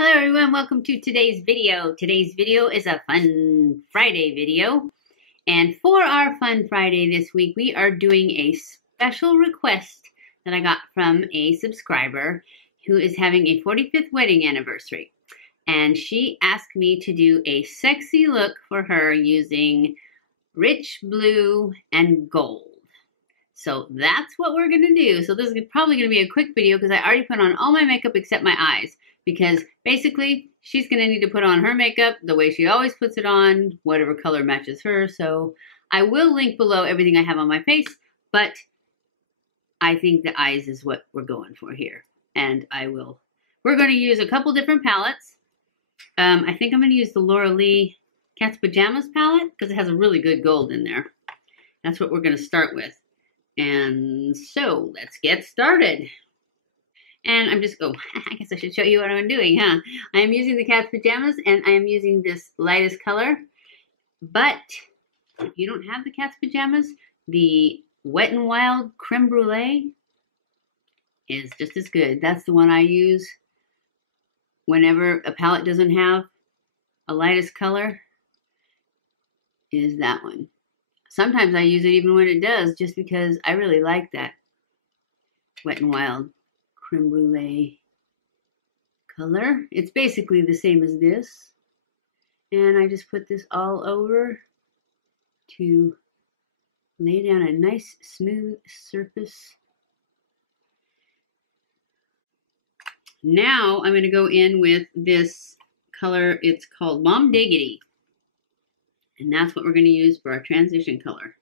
Hello everyone, welcome to today's video. Today's video is a Fun Friday video. And for our Fun Friday this week, we are doing a special request that I got from a subscriber who is having a 45th wedding anniversary. And she asked me to do a sexy look for her using rich blue and gold. So that's what we're going to do. So this is probably going to be a quick video because I already put on all my makeup except my eyes. Because basically, she's going to need to put on her makeup the way she always puts it on, whatever color matches her. So I will link below everything I have on my face, but I think the eyes is what we're going for here. And we're going to use a couple different palettes. I think I'm going to use the Laura Lee Cat's Pajamas palette because it has a really good gold in there. That's what we're going to start with. And so let's get started. And I'm just, I guess I should show you what I'm doing, huh? I am using the Cat's Pajamas, and I am using this lightest color. But if you don't have the Cat's Pajamas, the Wet n Wild Creme Brulee is just as good. That's the one I use whenever a palette doesn't have a lightest color, is that one. Sometimes I use it even when it does, just because I really like that Wet n Wild Creme Brulee color. It's basically the same as this. And I just put this all over to lay down a nice smooth surface. Now I'm going to go in with this color. It's called Bomb Diggity. And that's what we're going to use for our transition color.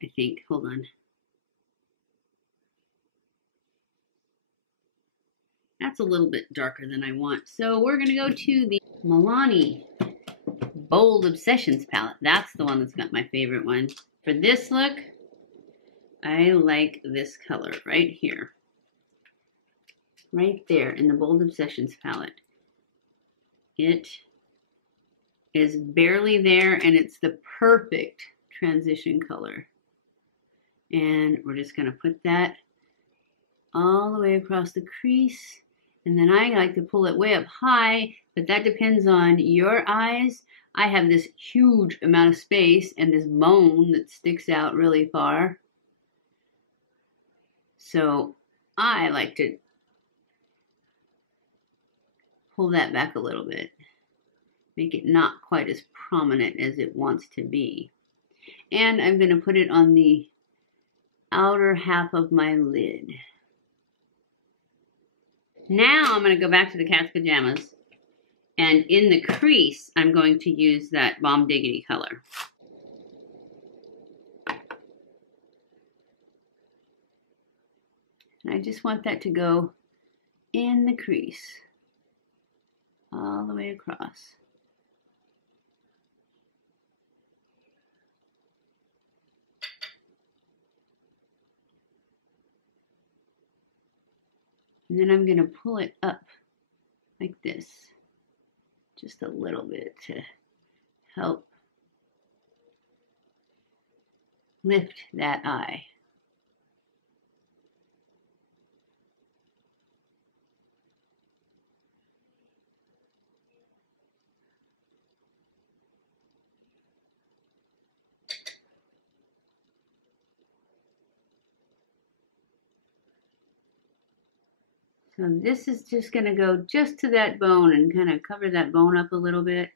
I think. Hold on. That's a little bit darker than I want. So we're going to go to the Milani Bold Obsessions palette. That's the one that's got my favorite one. For this look, I like this color right here. Right there in the Bold Obsessions palette. It is barely there, and it's the perfect transition color. And we're just going to put that all the way across the crease. And then I like to pull it way up high, but that depends on your eyes. I have this huge amount of space and this bone that sticks out really far. So I like to pull that back a little bit. Make it not quite as prominent as it wants to be. And I'm going to put it on the outer half of my lid. Now I'm going to go back to the Cat's Pajamas, and in the crease I'm going to use that Bomb Diggity color. And I just want that to go in the crease all the way across. And then I'm going to pull it up like this, just a little bit to help lift that eye. So this is just going to go just to that bone and kind of cover that bone up a little bit,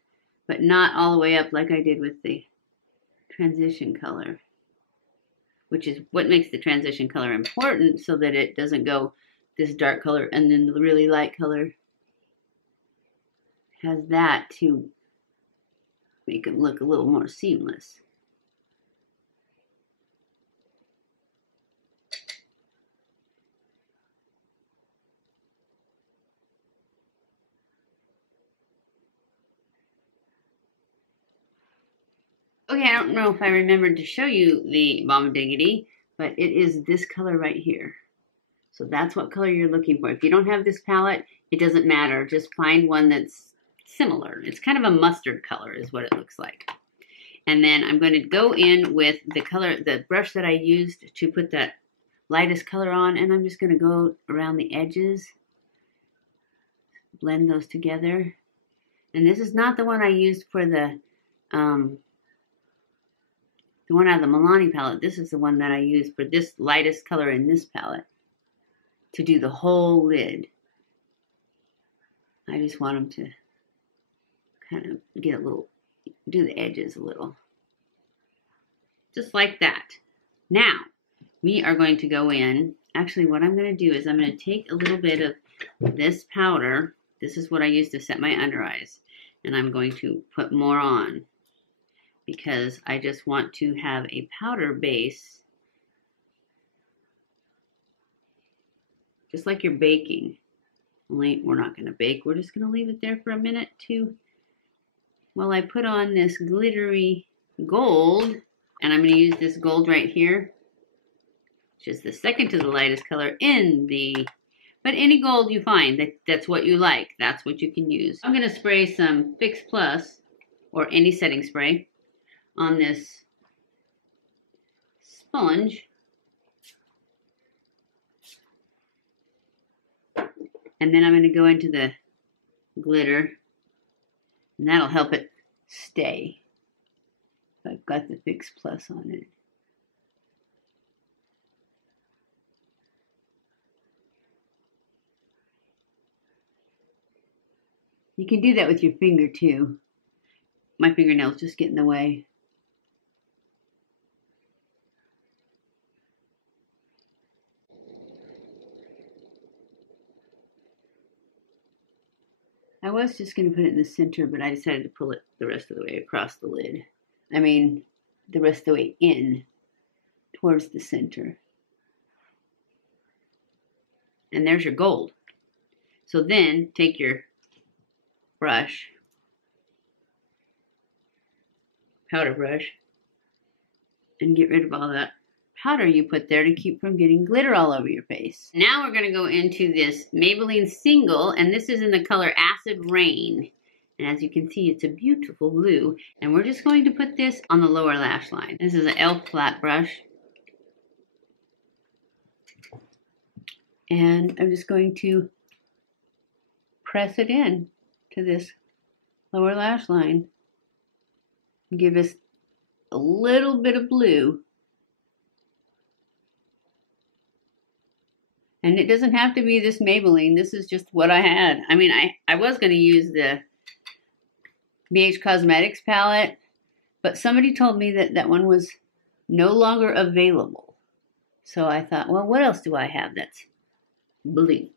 but not all the way up like I did with the transition color, which is what makes the transition color important, so that it doesn't go this dark color and then the really light color has that to make them look a little more seamless. Okay, I don't know if I remembered to show you the Bomb Diggity, but it is this color right here. So that's what color you're looking for. If you don't have this palette, it doesn't matter. Just find one that's similar. It's kind of a mustard color is what it looks like. And then I'm going to go in with the color, the brush that I used to put that lightest color on, and I'm just going to go around the edges, blend those together. And this is not the one I used for the one out of the Milani palette. This is the one that I used for this lightest color in this palette to do the whole lid. I just want them to kind of get a little, do the edges a little. Just like that. Now, we are going to go in. Actually, what I'm going to do is I'm going to take a little bit of this powder. This is what I use to set my under eyes. And I'm going to put more on because I just want to have a powder base. Just like you're baking. Only we're not going to bake. We're just going to leave it there for a minute to, while I put on this glittery gold. And I'm going to use this gold right here, which is the second to the lightest color in the, but any gold you find, that's what you like. That's what you can use. I'm going to spray some Fix Plus or any setting spray on this sponge. And then I'm going to go into the glitter, and that'll help it stay. I've got the Fix Plus on it. You can do that with your finger too. My fingernails just get in the way. I was just going to put it in the center, but I decided to pull it the rest of the way across the lid. I mean, the rest of the way in towards the center. And there's your gold. So then take your brush, powder brush, and get rid of all that powder you put there to keep from getting glitter all over your face. Now we're going to go into this Maybelline Single, and this is in the color Acid Rain. And as you can see, it's a beautiful blue. And we're just going to put this on the lower lash line. This is an e.l.f. flat brush. And I'm just going to press it in to this lower lash line. Give us a little bit of blue. And it doesn't have to be this Maybelline. This is just what I had. I mean, I was going to use the BH Cosmetics palette, but somebody told me that that one was no longer available. So I thought, well, what else do I have that's blue?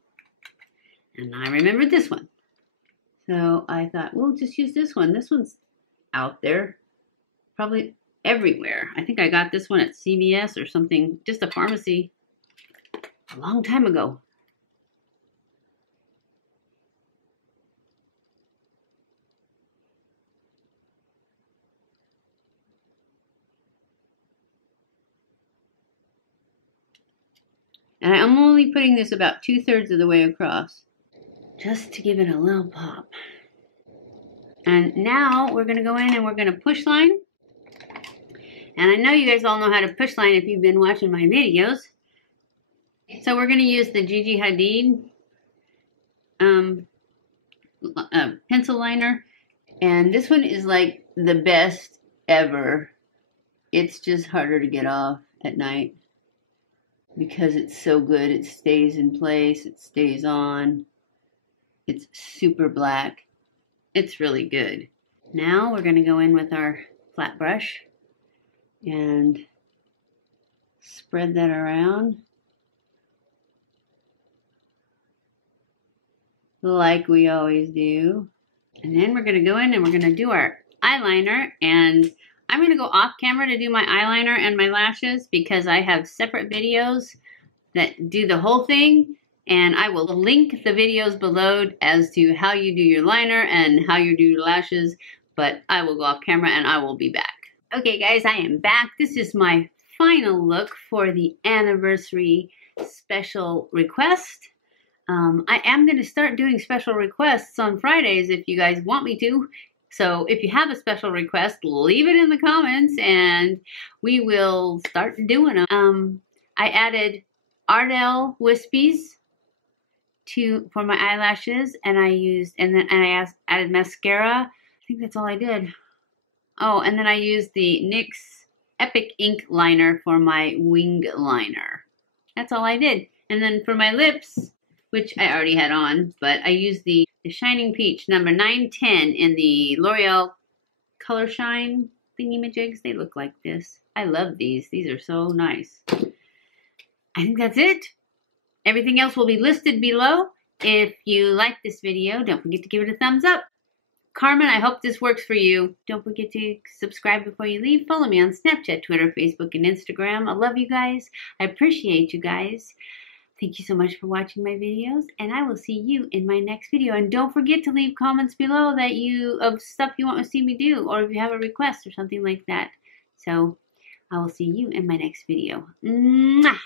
And I remembered this one. So I thought, we'll just use this one. This one's out there, probably everywhere. I think I got this one at CVS or something, just a pharmacy a long time ago. And I'm only putting this about 2/3 of the way across, just to give it a little pop. And now we're going to go in and we're going to push line. And I know you guys all know how to push line if you've been watching my videos. So we're going to use the Gigi Hadid pencil liner. And this one is like the best ever. It's just harder to get off at night because it's so good. It stays in place. It stays on. It's super black. It's really good. Now we're going to go in with our flat brush and spread that around like we always do. And then we're going to go in and we're going to do our eyeliner. And I'm going to go off camera to do my eyeliner and my lashes because I have separate videos that do the whole thing. And I will link the videos below as to how you do your liner and how you do your lashes. But I will go off camera and I will be back. Okay guys, I am back. This is my final look for the anniversary special request. I am going to start doing special requests on Fridays if you guys want me to. So if you have a special request, leave it in the comments and we will start doing them. I added Ardell Wispies for my eyelashes, and then I added mascara. I think that's all I did. Oh, and then I used the NYX Epic Ink Liner for my wing liner. That's all I did. And then for my lips, which I already had on, but I used the Shining Peach number 910 in the L'Oreal Color Shine thingy-majigs. They look like this. I love these. These are so nice. I think that's it. Everything else will be listed below. If you like this video, don't forget to give it a thumbs up. Carmen, I hope this works for you. Don't forget to subscribe before you leave. Follow me on Snapchat, Twitter, Facebook, and Instagram. I love you guys. I appreciate you guys. Thank you so much for watching my videos, and I will see you in my next video. And don't forget to leave comments below of stuff you want to see me do, or if you have a request or something like that. So I will see you in my next video. Mwah!